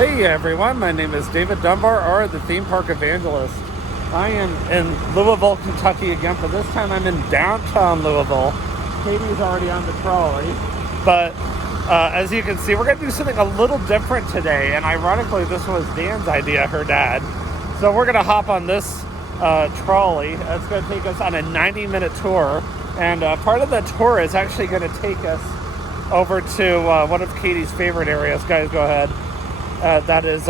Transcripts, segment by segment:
Hey everyone, my name is David Dunbar, or the Theme Park Evangelist. I am in Louisville, Kentucky again, but this time I'm in downtown Louisville. Katie's already on the trolley, but as you can see, we're going to do something a little different today, and ironically, this was Dan's idea, her dad. So we're going to hop on this trolley. It's going to take us on a 90-minute tour, and part of the tour is actually going to take us over to one of Katie's favorite areas. Guys, go ahead. That is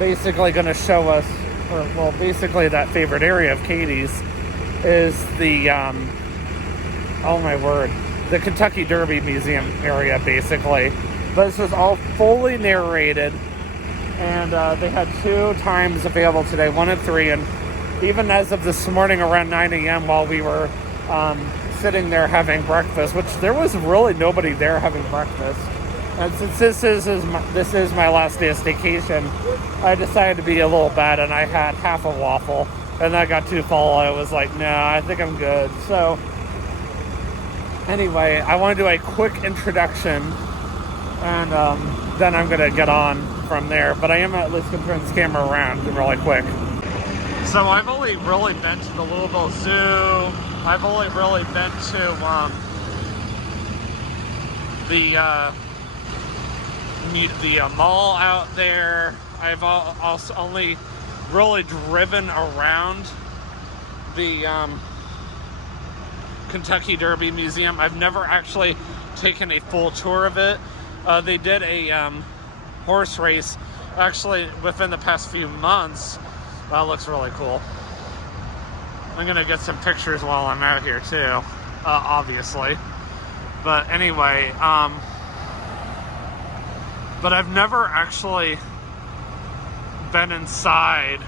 basically going to show us, basically that favorite area of Katie's is the, oh my word, the Kentucky Derby Museum area, basically. But this was all fully narrated, and they had 2 times available today, 1 and 3, and even as of this morning around 9 a.m. while we were sitting there having breakfast, which there was really nobody there having breakfast. And since this is my last day of staycation, I decided to be a little bad, and I had half a waffle, and I got too full. I was like, nah, I think I'm good. So anyway, I want to do a quick introduction, and then I'm going to get on from there. But I am at least going to turn this camera around really quick. So I've only really been to the Louisville Zoo. I've only really been to the mall out there. I've also only really driven around the Kentucky Derby Museum. I've never actually taken a full tour of it. They did a horse race actually within the past few months. That looks really cool. I'm gonna get some pictures while I'm out here too, obviously. But anyway, but I've never actually been inside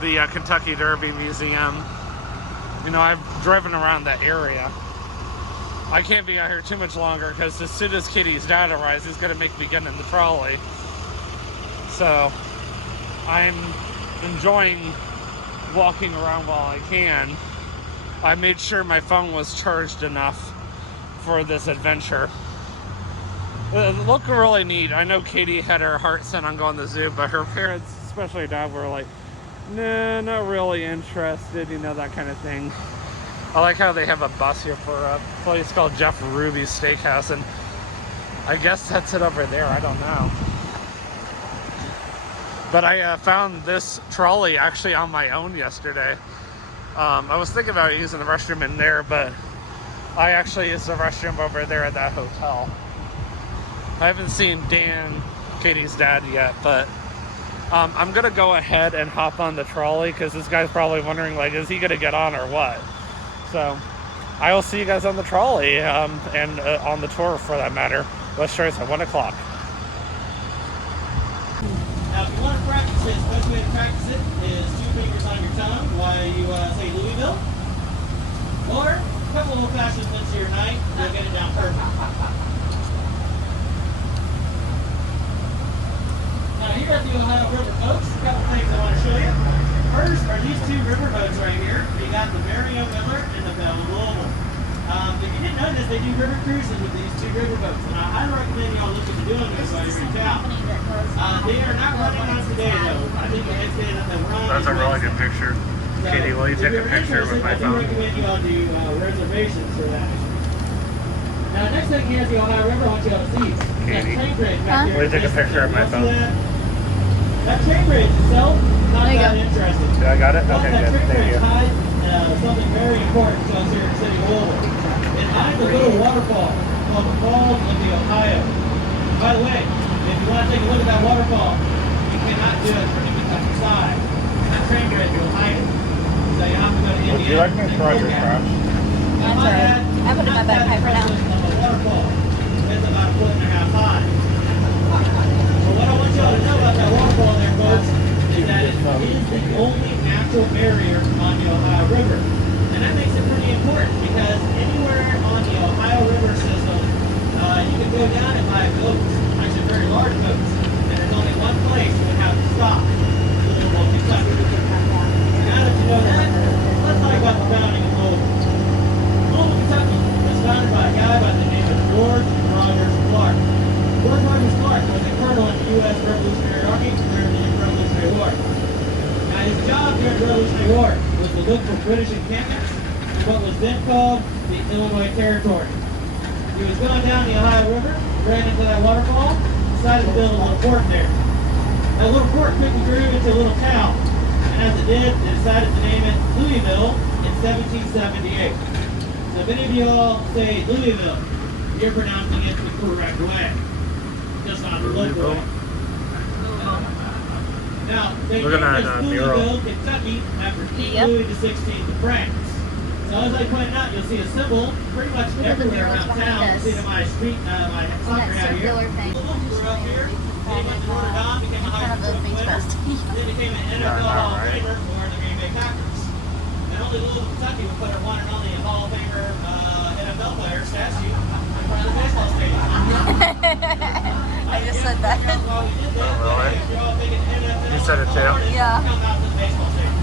the Kentucky Derby Museum. You know, I've driven around that area. I can't be out here too much longer because as soon as Kitty's dad arrives, he's going to make me get in the trolley. So I'm enjoying walking around while I can. I made sure my phone was charged enough for this adventure. It looked really neat. I know Katie had her heart set on going to the zoo, but her parents, especially her dad, were like, nah, not really interested, you know, that kind of thing. I like how they have a bus here for a place called Jeff Ruby's Steakhouse, and I guess that's it over there. I don't know. But I found this trolley actually on my own yesterday. I was thinking about using the restroom in there, but I actually used the restroom over there at that hotel. I haven't seen Dan, Katie's dad, yet, but I'm going to go ahead and hop on the trolley because this guy's probably wondering, like, is he going to get on or what? So I will see you guys on the trolley and on the tour for that matter. Let's start at 1 o'clock. Now, if you want to practice it, the best way to practice it is 2 fingers on your tongue while you say Louisville. Or a couple of old-fashioned flips to your night, you'll get it down perfect. Now here at the Ohio River Boats, a couple things I want to show you. First are these 2 river boats right here. You got the Mario Miller and the Belle Louisville. If you didn't notice, they do river cruising with these 2 river boats. And I highly recommend y'all look into doing this while you reach out. They are not running on today though. I think it's been run. That's a really good picture. So, Katie, will you take a picture with my phone? I do recommend you all do reservations for that. Now, next thing here is the Ohio River. I want you all to see. Katie, will you take a picture of my phone? That train bridge itself, not that interesting. Yeah, I got it? Okay, that good. Thank you. Hides something very important to us here in City Louisville. It hides a little waterfall called the Falls of the Ohio. By the way, if you want to take a look at that waterfall, you cannot do it from the Kentucky side. That train bridge will hide it. So you have to go to Indiana. Would you like me to try your trash? That's all right. I put it in my backpack for now. Waterfall. It's about 1.5 feet high. So what I want y'all to know about that waterfall there, folks, is that it is the only natural barrier on the Ohio River. And that makes it pretty important because anywhere on the Ohio River system, you can go down and buy boats, actually very large boats, and there's only one place you would have to stop, Louisville, Kentucky. Now that you know that, let's talk about the founding of Louisville. Louisville, Kentucky was founded by a guy by the name of George Rogers Clark. George look for British encampments in what was then called the Illinois Territory. He was going down the Ohio River, ran into that waterfall, decided to build a little fort there. That little fort quickly grew into a little town, and as it did, they decided to name it Louisville in 1778. So if any of you all say Louisville, you're pronouncing it the correct way, just not the local way. Now, they Look at named that, this mural. Louisville, Kentucky, after King Louis XVI of France. So as I pointed out, you'll see a symbol pretty much Look at the everywhere murals around behind town. us. You see it in my street, my soccer hat here. circular thing. Grew up here, then he went to Notre Dame, became a high Kind of school the face winner, mask. then became an NFL I know, Hall of right? Famer for the Green Bay Packers. And only Louisville, Kentucky would put our one and only Hall of Famer NFL player statue in front of the baseball stadium. I just said that. While we did that, Oh, really? if you're all thinking NFL, You said it too? Yeah. come out to the baseball stadium.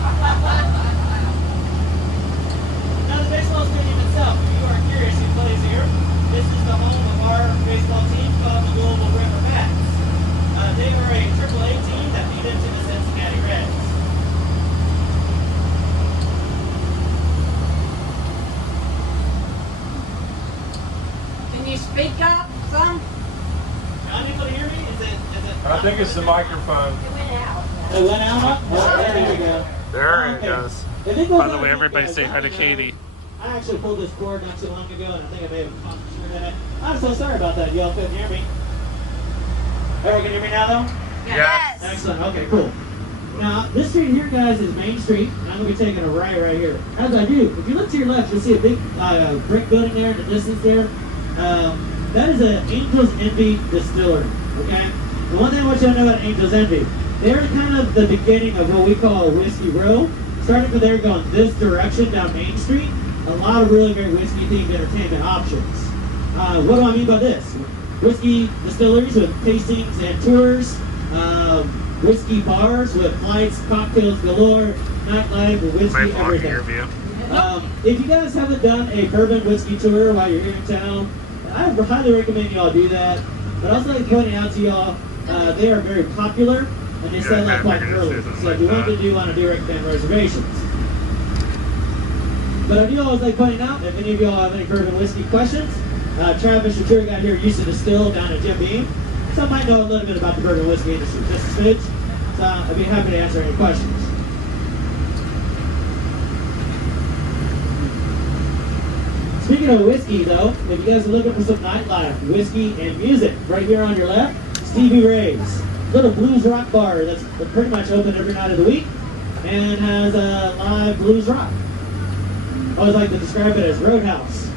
Now the baseball stadium itself, if you are curious who plays here, this is the home of our baseball team called the Louisville River Bats. They are a AAA team that feed into the Cincinnati Reds. Can you speak up some? Now, anybody hear me? Is it? I think it's the microphone. It went out? Oh, there we go. There it Okay. goes. If it goes By the out, way, everybody guys, say hi to I know. Katie. I actually pulled this cord not too long ago, and I think I may have caught in it. I'm so sorry about that. Y'all couldn't hear me. All right, can you hear me now, though? Yes. Excellent. Okay, cool. Now, this street here, guys, is Main Street, and I'm going to be taking a right here. As I do, if you look to your left, you'll see a big brick building there in the distance there. That is an Angel's Envy distillery, okay? The one thing I want you to know about Angel's Envy, they're kind of the beginning of what we call a whiskey row. Starting from there, going this direction down Main Street, a lot of really great whiskey-themed entertainment options. What do I mean by this? Whiskey distilleries with tastings and tours, whiskey bars with flights, cocktails galore, nightlife, whiskey, My vlog everything. interview. If you guys haven't done a bourbon whiskey tour while you're here in town, I would highly recommend y'all do that. But also like pointing out to y'all, they are very popular and they Yeah, sell out I quite figured early. it's something So if like you want that. to do, want to do recommend reservations. But I do always like pointing out, if any of y'all have any bourbon whiskey questions, Travis, the tour guide here, used to distill down at Jim Beam. So I might know a little bit about the bourbon whiskey industry, just a smidge. So I'd be happy to answer any questions. Speaking of whiskey, though, if you guys are looking for some nightlife, whiskey, and music, right here on your left, Stevie Ray's. Little blues rock bar that's pretty much open every night of the week and has a live blues rock. I always like to describe it as Roadhouse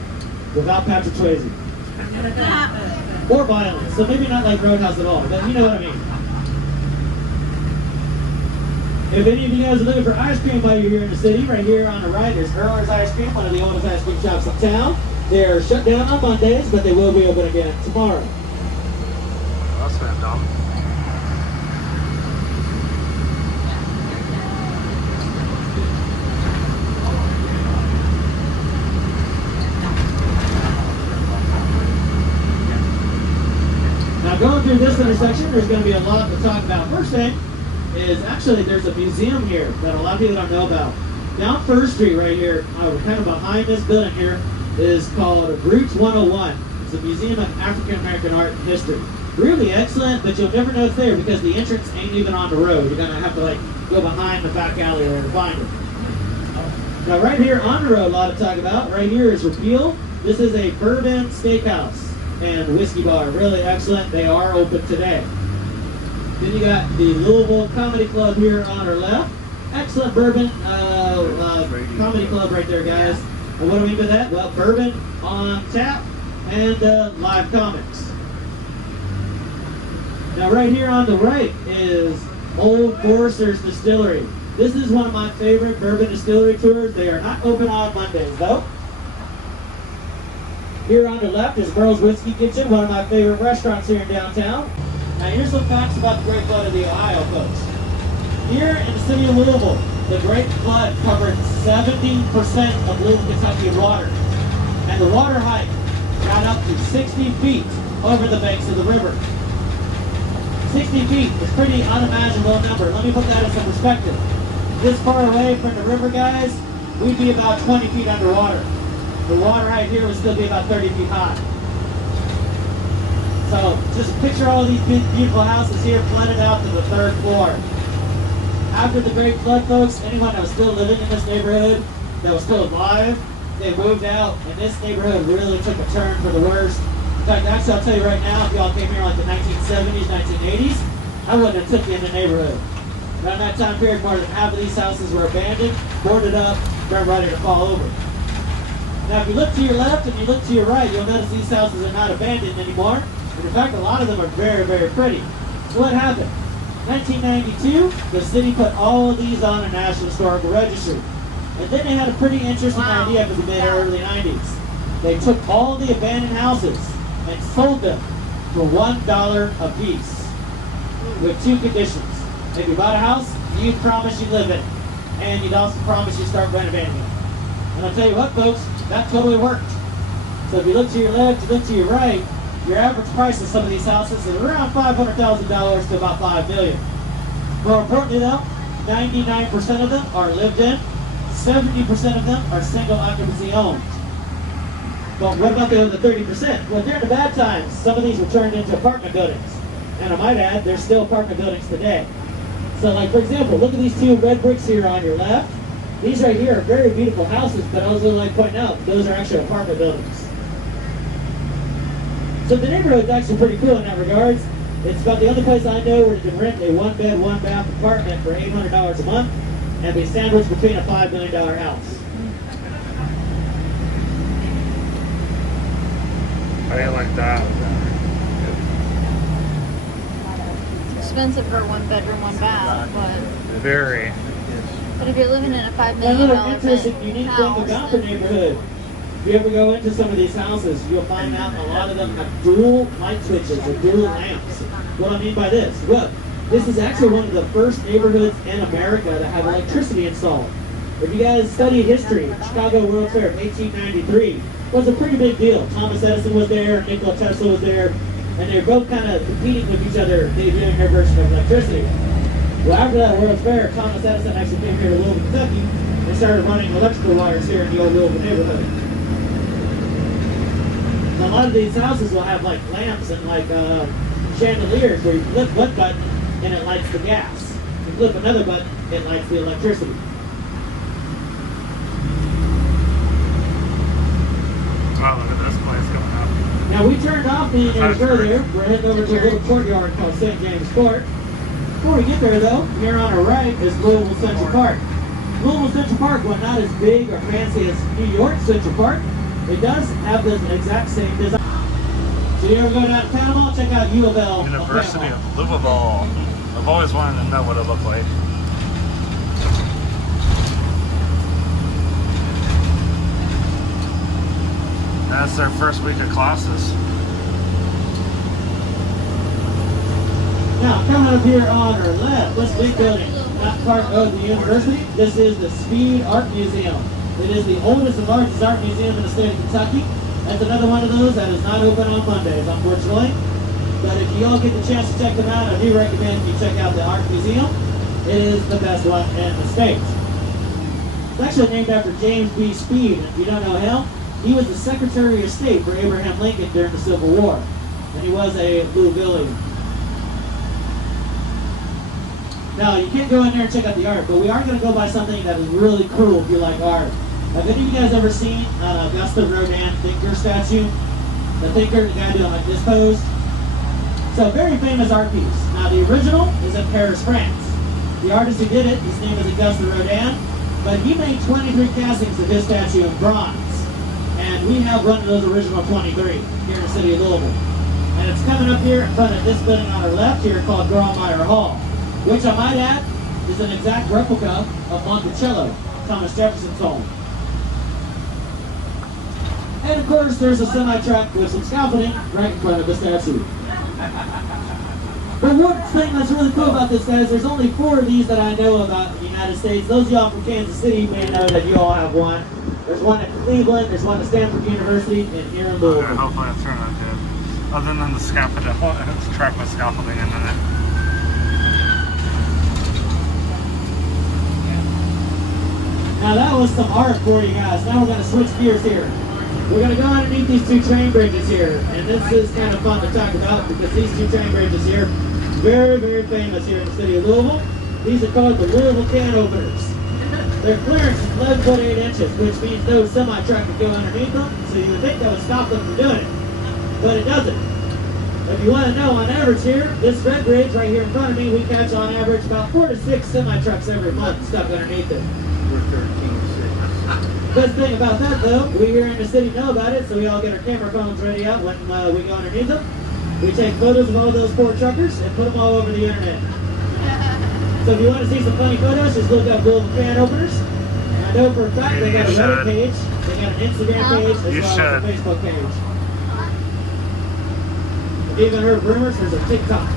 without Patrick Swayze. Or violence, so maybe not like Roadhouse at all, but you know what I mean. If any of you guys are looking for ice cream while you're here in the city, right here on the right is Earler's Ice Cream, one of the oldest ice cream shops in town. They're shut down on Mondays, but they will be open again tomorrow. That's not dumb. Now going through this intersection, there's going to be a lot to talk about. First thing is actually there's a museum here that a lot of people don't know about. Down First Street right here, kind of behind this building here, is called Roots 101. It's a museum of African American art and history. Really excellent, but you'll never know it's there because the entrance ain't even on the road. You're going to have to like go behind the back alley there to find it. Now right here on the road, a lot to talk about. Right here is Repeal. This is a bourbon steakhouse and whiskey bar. Really excellent. They are open today. Then you got the Louisville Comedy Club here on our left. Excellent bourbon comedy club right there, guys. And what do I mean by that? Well, bourbon on tap and live comics. Now right here on the right is Old Forester's Distillery. This is one of my favorite bourbon distillery tours. They are not open on Mondays though. Here on the left is Burl's Whiskey Kitchen, one of my favorite restaurants here in downtown. Now here's some facts about the Great Flood of the Ohio, folks. Here in the city of Louisville, the Great Flood covered 70% of Louisville, Kentucky water. And the water height got up to 60 feet over the banks of the river. 60 feet is a pretty unimaginable number. Let me put that in some perspective. This far away from the river, guys, we'd be about 20 feet underwater. The water height here would still be about 30 feet high. So just picture all these big, beautiful houses here planted out to the 3rd floor. After the Great Flood, folks, anyone that was still living in this neighborhood, that was still alive, they moved out, and this neighborhood really took a turn for the worst. In fact, actually, I'll tell you right now, if y'all came here like the 1970s, 1980s, I wouldn't have took you in the neighborhood. Around that time period, more than half of these houses were abandoned, boarded up, they're ready to fall over. Now, if you look to your left and you look to your right, you'll notice these houses are not abandoned anymore. And in fact, a lot of them are very, very pretty. So what happened? 1992, the city put all of these on a National Historical Registry. And then they had a pretty interesting idea for the mid-early 90s. They took all the abandoned houses and sold them for $1 a piece with 2 conditions. If you bought a house, you'd promise you live in it. And you'd also promise you start renovating it. And I'll tell you what, folks, that totally worked. So if you look to your left, you look to your right, your average price of some of these houses is around $500,000 to about $5 million. More importantly though, 99% of them are lived in, 70% of them are single occupancy owned. But what about the other 30%? Well, during the bad times, some of these were turned into apartment buildings. And I might add, there's still apartment buildings today. So like, for example, look at these 2 red bricks here on your left. These right here are very beautiful houses, but I was going to like point out, those are actually apartment buildings. So the neighborhood's actually pretty cool in that regards. It's about the only place I know where you can rent a 1-bed, 1-bath apartment for $800 a month and be sandwiched between a $5 million house. I ain't like that. Expensive for 1 bedroom, 1 bath, but Very. if you're living in a $5 Another million interesting, unique thing about the neighborhood, if you ever go into some of these houses, you'll find out a lot of them have dual light switches or dual lamps. What I mean by this? Look, this is actually one of the first neighborhoods in America that have electricity installed. If you guys study history, Chicago World's Fair of 1893 was a pretty big deal. Thomas Edison was there, Nikola Tesla was there, and they were both kind of competing with each other, debuting their version of electricity. Well, after that World's Fair, Thomas Edison actually came here to Louisville, Kentucky, and started running electrical wires here in the old Louisville neighborhood. And a lot of these houses will have like lamps and like chandeliers where you flip one button and it lights the gas. You flip another button, it lights the electricity. Oh, look at this place going up. Now we turned off the entrance earlier. We're heading over to a little courtyard called St. James Court. Before we get there though, here on our right is Louisville Central Park. Louisville Central Park, while not as big or fancy as New York Central Park, it does have the exact same design. So you ever go down to Panama, check out U of L. University of Louisville. I've always wanted to know what it looked like. That's their first week of classes. Now, coming up here on our left, this big building, not part of the university, this is the Speed Art Museum. It is the oldest and largest art museum in the state of Kentucky. That's another one of those that is not open on Mondays, unfortunately. But if you all get the chance to check them out, I do recommend you check out the art museum. It is the best one in the state. It's actually named after James B. Speed. If you don't know him, he was the Secretary of State for Abraham Lincoln during the Civil War. And he was a Louisvillian. Now, you can't go in there and check out the art, but we are going to go by something that is really cool if you like art. Have any of you guys ever seen Auguste Rodin thinker statue? The thinker, the guy doing like this pose? So, a very famous art piece. Now, the original is in Paris, France. The artist who did it, his name is Auguste Rodin, but he made 23 castings of his statue in bronze. And we have one of those original 23 here in the city of Louisville. And it's coming up here in front of this building on our left here called Grawemeyer Hall, which I might add is an exact replica of Monticello, Thomas Jefferson's home. And of course, there's a semi-truck with some scaffolding right in front of the statue. But one thing that's really cool about this, guys, there's only 4 of these that I know about in the United States. Those of y'all from Kansas City may know that you all have one. There's one at Cleveland, there's one at Stanford University, and here in Louisville. Okay, hopefully it's turned out good. Other than the scaffolding, it's track with scaffolding in it. Now that was some art for you guys. Now we're going to switch gears here. We're going to go underneath these two train bridges here. And this is kind of fun to talk about because these two train bridges here, very, very famous here in the city of Louisville. These are called the Louisville can openers. Their clearance is 11 foot 8 inches, which means no semi-truck could go underneath them. So you would think that would stop them from doing it. But it doesn't. If you want to know, on average here, this red bridge right here in front of me, we catch on average about 4 to 6 semi-trucks every month stuck underneath it. We're 13.6. Best thing about that though, we here in the city know about it, so we all get our camera phones ready out when we go underneath them. We take photos of all those poor truckers and put them all over the internet. So if you want to see some funny photos, just look up Louisville can openers. And I know for a fact they got a Reddit page, they got an Instagram page, as well as a Facebook page. I've even heard rumors there's a TikTok.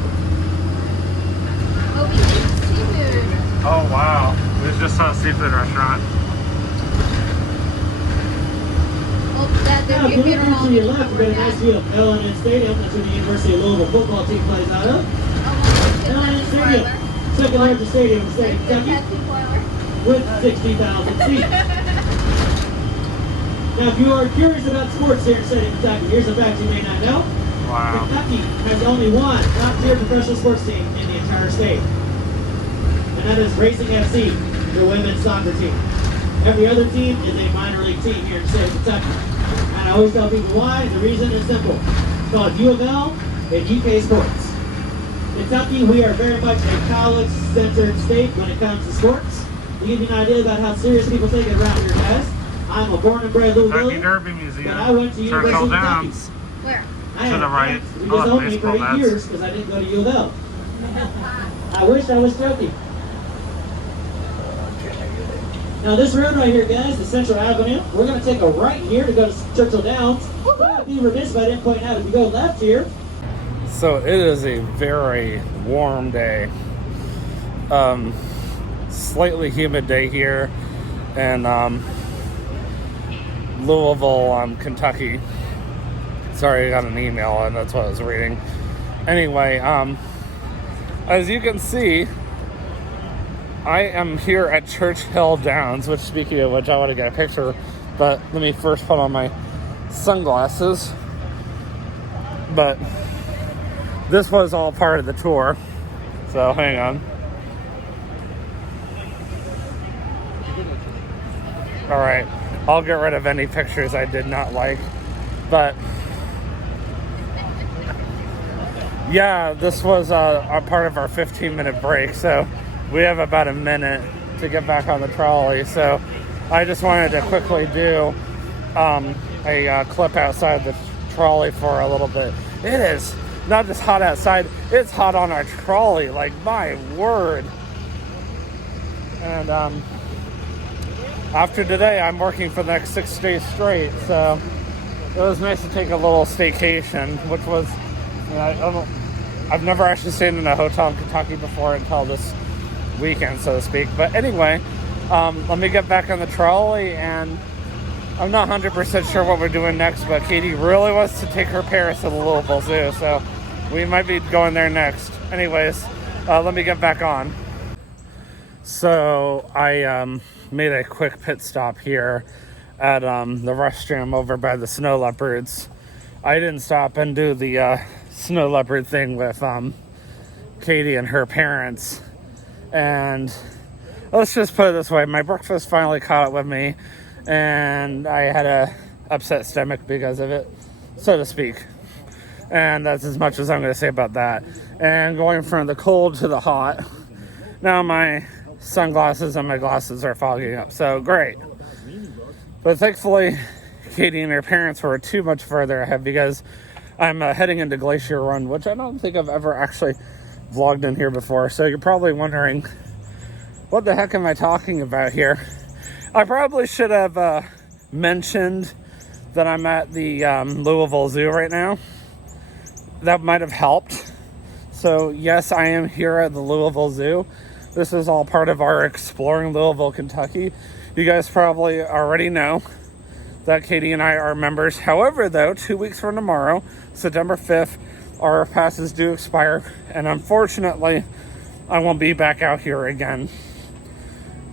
Oh, we need seafood. Oh wow, we just saw a seafood restaurant. Well, Dad, Now, the if you look computer to your left, you got a nice view of L&N Stadium. That's where the University of Louisville football team plays out of. L&N Stadium, second largest stadium in the state of Kentucky, with 60,000 seats. Now, if you are curious about sports here in the state of Kentucky, here's a fact you may not know. Wow. Kentucky has only one top-tier professional sports team in the entire state. And that is Racing FC, the women's soccer team. Every other team is a minor league team here in the state of Kentucky. And I always tell people why. The reason is simple. It's called U of L and UK sports. Kentucky, we are very much a college-centered state when it comes to sports. To give you an idea about how serious people take it around here, guys, I'm a born and bred Louisvillian, Derby Museum. but I went to University of Kentucky. Downs. Where? I To the had right. friends who disowned me for 8 years because I didn't go to U of L. I wish I was joking. Now this road right here, guys, the Central Avenue, we're going to take a right here to go to Churchill Downs. But I'd be remiss if I didn't point out, if you go left here. So it is a very warm day. Slightly humid day here in Louisville, Kentucky. Sorry, I got an email and that's what I was reading. Anyway, as you can see, I am here at Churchill Downs, which, speaking of which, I want to get a picture, but let me first put on my sunglasses. But this was all part of the tour, so hang on. Alright, I'll get rid of any pictures I did not like, but yeah, this was a part of our 15-minute break, so we have about a minute to get back on the trolley. So I just wanted to quickly do a clip outside the trolley for a little bit. It is not just hot outside, it's hot on our trolley, like my word. And after today, I'm working for the next 6 days straight, so it was nice to take a little staycation, which was, you know, I've never actually stayed in a hotel in Kentucky before until this weekend, so to speak. But anyway, let me get back on the trolley, and I'm not 100% sure what we're doing next, but Katie really wants to take her parents to the Louisville Zoo, so we might be going there next. Anyways, let me get back on. So I made a quick pit stop here at the restroom over by the snow leopards. I didn't stop and do the snow leopard thing with Katie and her parents. And let's just put it this way, my breakfast finally caught up with me, and I had a upset stomach because of it, so to speak. And that's as much as I'm going to say about that. And going from the cold to the hot, now my sunglasses and my glasses are fogging up, so great. But thankfully, Katie and her parents were too much further ahead because I'm heading into Glacier Run, which I don't think I've ever actually vlogged in here before. So you're probably wondering, what the heck am I talking about here? I probably should have mentioned that I'm at the Louisville Zoo right now. That might have helped. So yes, I am here at the Louisville Zoo. This is all part of our Exploring Louisville, Kentucky. You guys probably already know that Katie and I are members. However, though, 2 weeks from tomorrow, September 5th, our passes do expire, and unfortunately, I won't be back out here again.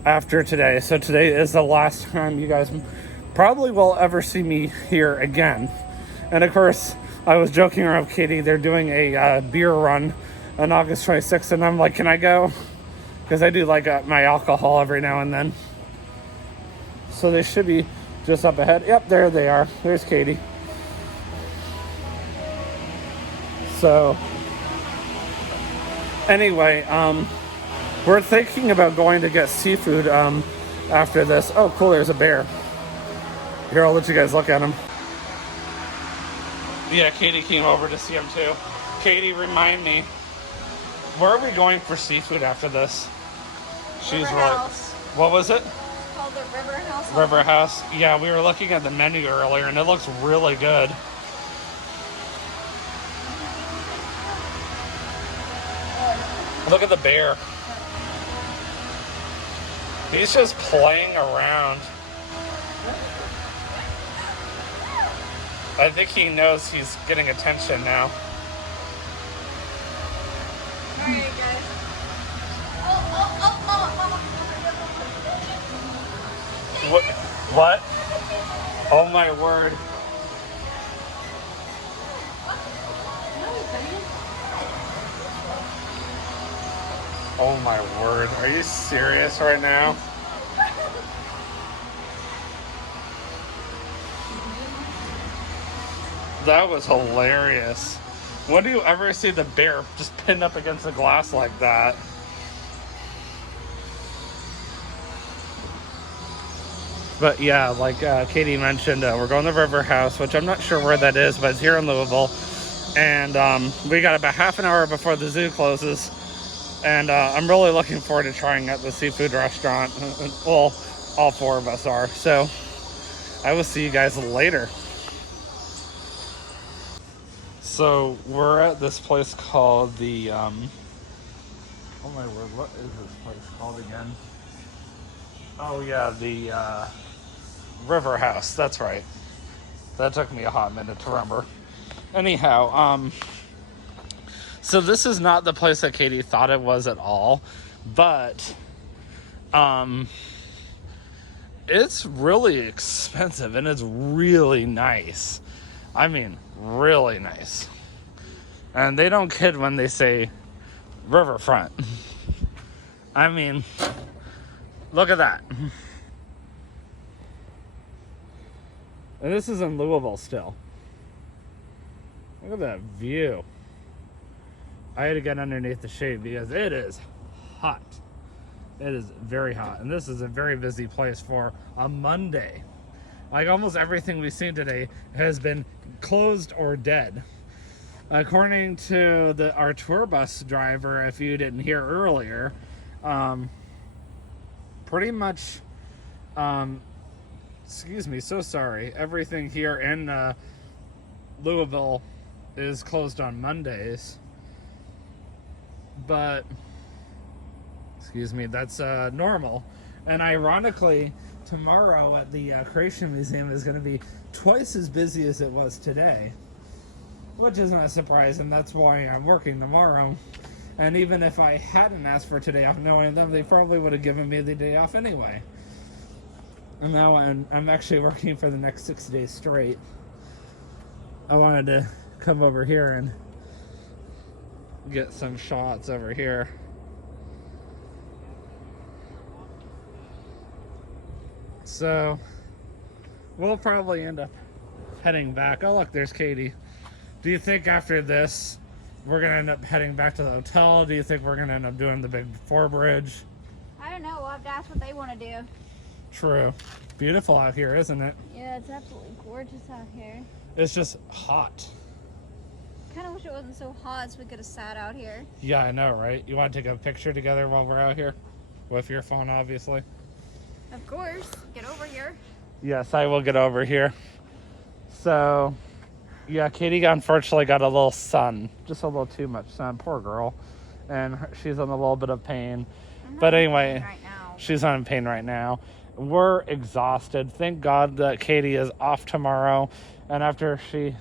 after today. So today is the last time you guys probably will ever see me here again. And of course, I was joking around with Katie. They're doing a beer run on August 26th, and I'm like, can I go? Because I do like my alcohol every now and then. So they should be just up ahead. Yep, there they are. There's Katie. So anyway, we're thinking about going to get seafood after this. Oh, cool, there's a bear. Here, I'll let you guys look at him. Yeah, Katie came over to see him too. Katie, remind me, where are we going for seafood after this? She's River right. House. What was it? It's called the River House. River House. Yeah, we were looking at the menu earlier, and it looks really good. Look at the bear. He's just playing around. I think he knows he's getting attention now. Alright, guys. What? Oh my word. Oh my word. Are you serious right now? That was hilarious. When do you ever see the bear just pinned up against the glass like that? But yeah, like Katie mentioned, we're going to River House, which I'm not sure where that is, but it's here in Louisville. And we got about half an hour before the zoo closes. And I'm really looking forward to trying out the seafood restaurant. Well, all four of us are. So I will see you guys later. So we're at this place called the, oh my word, what is this place called again? Oh yeah, the River House, that's right. That took me a hot minute to remember. Anyhow, so this is not the place that Katie thought it was at all, but it's really expensive and it's really nice. I mean, really nice. And they don't kid when they say riverfront. I mean, look at that. And this is in Louisville still. Look at that view. I had to get underneath the shade because it is hot. It is very hot. And this is a very busy place for a Monday. Like almost everything we've seen today has been closed or dead. According to our tour bus driver, if you didn't hear earlier, pretty much, excuse me, so sorry, everything here in Louisville is closed on Mondays. But, excuse me, that's normal. And ironically, tomorrow at the Creation Museum is going to be twice as busy as it was today. Which is not surprising. That's why I'm working tomorrow. And even if I hadn't asked for today off knowing them, they probably would have given me the day off anyway. And now I'm actually working for the next 6 days straight. I wanted to come over here and get some shots over here. So we'll probably end up heading back. Oh look, there's Katie. Do you think after this we're gonna end up heading back to the hotel? Do you think we're gonna end up doing the big four bridge? I don't know. We'll have to ask what they want to do. True. Beautiful out here, isn't it? Yeah, it's absolutely gorgeous out here. It's just hot. Kind of wish it wasn't so hot so we could have sat out here. Yeah, I know, right? You want to take a picture together while we're out here? With your phone, obviously. Of course. Get over here. Yes, I will get over here. So, yeah, Katie unfortunately got a little sun. Just a little too much sun. Poor girl. And she's in a little bit of pain. But anyway, right now. She's not in pain right now. We're exhausted. Thank God that Katie is off tomorrow. And after she,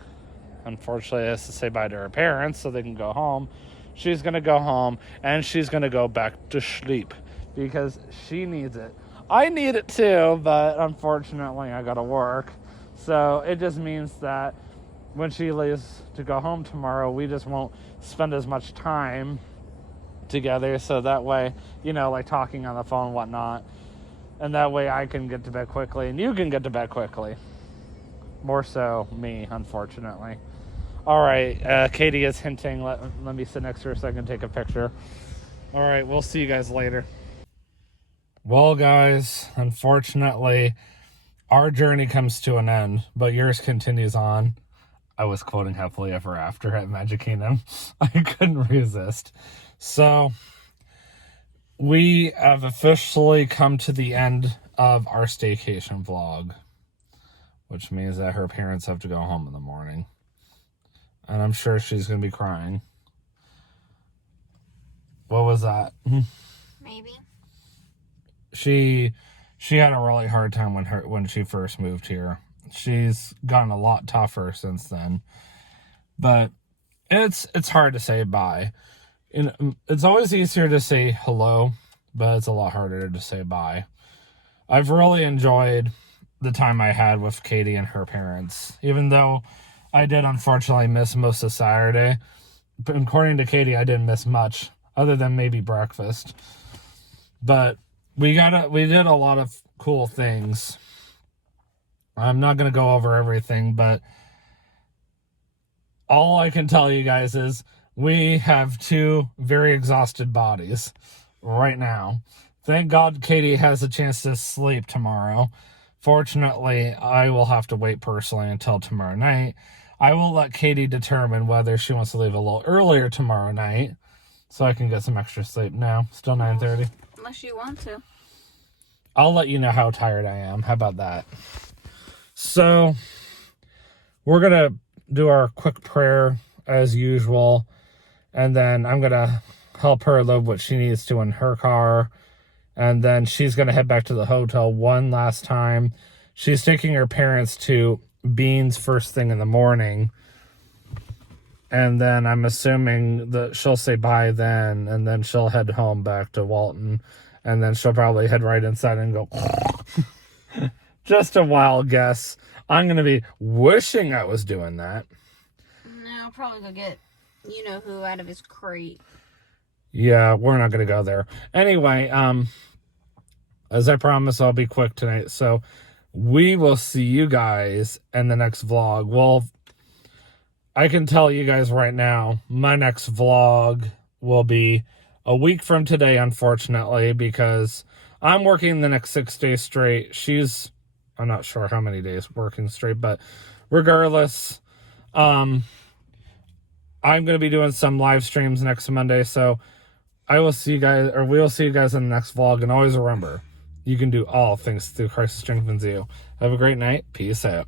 unfortunately, has to say bye to her parents so they can go home, she's going to go home and she's going to go back to sleep. because she needs it. I need it too, but unfortunately I gotta work. So it just means that when she leaves to go home tomorrow, we just won't spend as much time together. So that way, you know, like talking on the phone and whatnot. And that way I can get to bed quickly and you can get to bed quickly. More so me, unfortunately. All right, Katie is hinting. Let me sit next to her so I can take a picture. All right, we'll see you guys later. Well, guys, unfortunately, our journey comes to an end, but yours continues on. I was quoting Happily Ever After at Magic Kingdom. I couldn't resist. So, we have officially come to the end of our staycation vlog, which means that her parents have to go home in the morning. And I'm sure she's going to be crying. What was that? Maybe. She had a really hard time when she first moved here. She's gotten a lot tougher since then. But it's hard to say bye. It's always easier to say hello, but it's a lot harder to say bye. I've really enjoyed the time I had with Katie and her parents, even though I did unfortunately miss most of Saturday. But according to Katie, I didn't miss much, other than maybe breakfast. But we did a lot of cool things. I'm not going to go over everything, but all I can tell you guys is we have two very exhausted bodies right now. Thank God Katie has a chance to sleep tomorrow. Fortunately, I will have to wait personally until tomorrow night. I will let Katie determine whether she wants to leave a little earlier tomorrow night so I can get some extra sleep. Now, still 9:30. Unless you want to. I'll let you know how tired I am. How about that? So, we're going to do our quick prayer as usual. And then I'm going to help her load what she needs to in her car. And then she's going to head back to the hotel one last time. She's taking her parents to Beans first thing in the morning. And then I'm assuming that she'll say bye then. And then she'll head home back to Walton. And then she'll probably head right inside and go... Just a wild guess. I'm going to be wishing I was doing that. No, I'll probably go get you-know-who out of his crate. Yeah, we're not going to go there. Anyway, as I promised, I'll be quick tonight. So we will see you guys in the next vlog. Well, I can tell you guys right now, my next vlog will be a week from today, unfortunately, because I'm working the next 6 days straight. I'm not sure how many days working straight, but regardless, I'm going to be doing some live streams next Monday, so we'll see you guys in the next vlog. And always remember, you can do all things through Christ who strengthens you. Have a great night. Peace out.